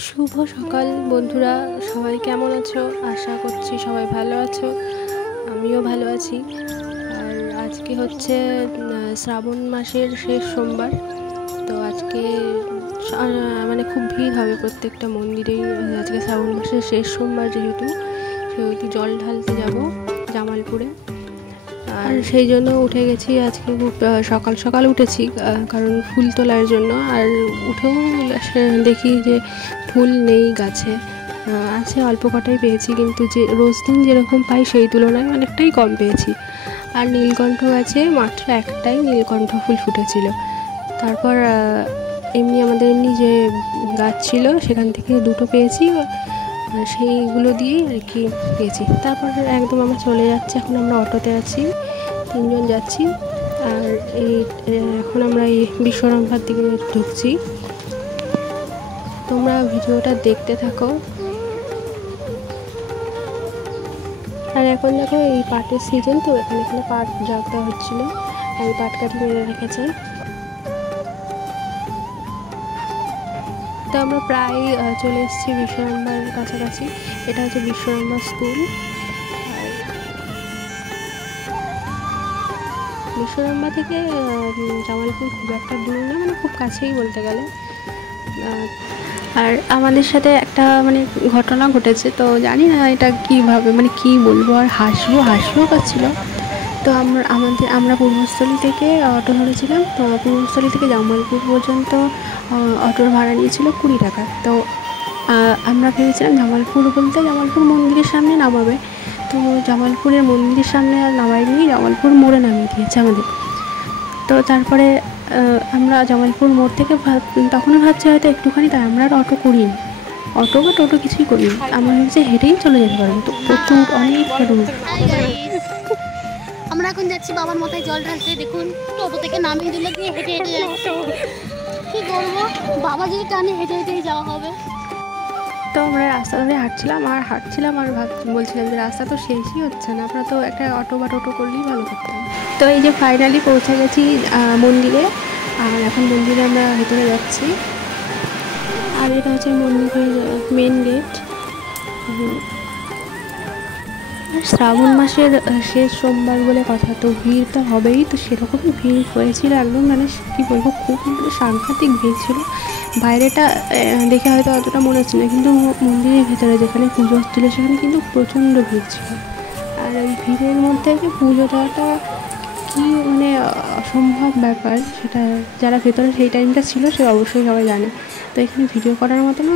শুভ সকাল বন্ধুরা, সবাই কেমন আছো? আশা করছি সবাই ভালো আছো। আমিও ভালো আছি। আর আজকে হচ্ছে শ্রাবণ মাসের শেষ সোমবার। তো আজকে মানে খুব ভিড় হবে প্রত্যেকটা মন্দিরেই। আজকে শ্রাবণ মাসের শেষ সোমবার সেহেতু জল ঢালতে যাব জামালপুরে। আর সেই জন্য উঠে গেছি আজকে, খুব সকাল সকাল উঠেছি, কারণ ফুল তোলার জন্য। আর উঠেও দেখি যে ফুল নেই গাছে, আছে অল্প কটাই পেয়েছি, কিন্তু যে রোজ দিন যেরকম পাই সেই তুলনায় অনেকটাই কম পেয়েছি। আর নীলকণ্ঠ গাছে মাত্র একটাই নীলকণ্ঠ ফুল ফুটেছিল। তারপর আমাদের এমনি যে গাছ ছিল সেখান থেকে দুটো পেয়েছি, সেইগুলো দিয়েই আর কি পেয়েছি। তারপর একদম আমরা চলে যাচ্ছি, এখন আমরা অটোতে আছি, 3জন যাচ্ছি। আর এখন আমরা এই বিশ্বরম্ভার দিকে ঢুকছি। তোমরা ভিডিওটা দেখতে থাকো। আর এখন দেখো এই পাটের সিজন, তো এখানে পাট জাগ দেওয়া হচ্ছিলো, আর এই পাট কাঠি মেরে রেখেছে। তো আমরা প্রায় চলে এসেছি বিশ্বরম্ভার কাছাকাছি। এটা হচ্ছে বিশ্বরম্ভা স্কুল। আর বিশ্বরম্ভা থেকে জামালপুর খুব একটা দূর না, মানে খুব কাছেই বলতে গেলে। আর আমাদের সাথে একটা ঘটনা ঘটেছে, তো জানি না এটা কীভাবে কী বলবো, আর হাসিও পাচ্ছিলো। তো আমরা পূর্বস্থলী থেকে অটো ধরেছিলাম। তো পূর্বস্থলী থেকে জামালপুর পর্যন্ত অটোর ভাড়া নিয়েছিল 20 টাকা। তো আমরা ভেবেছিলাম জামালপুর বলতে জামালপুর মন্দিরের সামনে নামাবে। তো জামালপুরের মন্দিরের সামনে আর নামায়নি, জামালপুর মোড়ে নামিয়ে দিয়েছে আমাদের। তো তারপরে আমরা জামালপুর মোড় থেকে তখনও ভাবছি হয়তো একটুখানি, তাই আমরা আর অটো করিনি, অটো বা টোটো কিছুই করিনি। আমরা ভেবেছি হেঁটেই চলে যেতে পারবো। তো প্রচুর অনেকটা দূর। আমরা এখন যাচ্ছি বাবার মাথায় জল ঢালতে। দেখুন, টোটো থেকে নামিয়ে দিলে দিয়ে হেঁটে হেঁটে যাচ্ছি। কি করবো, বাবা যদি টানে হেঁটে হেঁটেই যাওয়া হবে। তো আমরা রাস্তা ধরে হাঁটছিলাম আর বলছিলাম যে রাস্তা তো শেষই হচ্ছে না, আমরা তো একটা অটো বা টোটো করলেই ভালো করতাম। তো এই যে ফাইনালি পৌঁছে গেছি মন্দিরে। আর এখন মন্দিরে আমরা ভেতরে যাচ্ছি। আর এটা হচ্ছে মন্দিরের মেন গেট। শ্রাবণ মাসের শেষ সোমবার বলে কথা, তো ভিড় তো হবেই। তো সেরকমই ভিড় হয়েছিল একদম, কী বলবো, খুব সাংঘাতিক ভিড় ছিল। বাইরেটা দেখে হয়তো অতটা মনে হচ্ছে না, কিন্তু মন্দিরের ভিতরে যেখানে পুজো হচ্ছিলো সেখানে কিন্তু প্রচণ্ড ভিড় ছিল। আর ওই ভিড়ের মধ্যে পুজো দেওয়াটা কী অসম্ভব ব্যাপার, সেটা যারা ভেতরে সেই টাইমটা ছিল সে অবশ্যই সবাই জানে। তো এখানে ভিডিও করার মতনও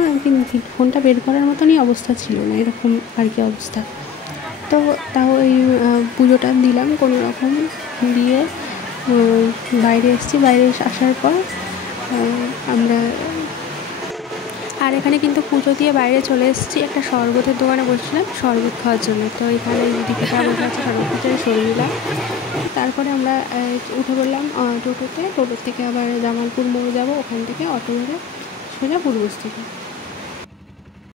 ফোনটা বের করার মতনই অবস্থা ছিল না, এরকম আর কি অবস্থা। তো তাও এই পুজোটা দিলাম কোনো রকম দিয়ে বাইরে এসেছি। বাইরে আসার পর আমরা এখানে কিন্তু পুজো দিয়ে বাইরে চলে এসেছি। একটা শরবতের দোকানে বসছিলাম শরবত খাওয়ার জন্য। তো এখানে দীপিকা বসে আছে, শরবত খেতে সরে দিলাম। তারপরে আমরা উঠে পড়লাম টোটোর থেকে আবার জামালপুর মোড় যাবো, ওখান থেকে অটো ধরে সোজা পূর্বস্থলী।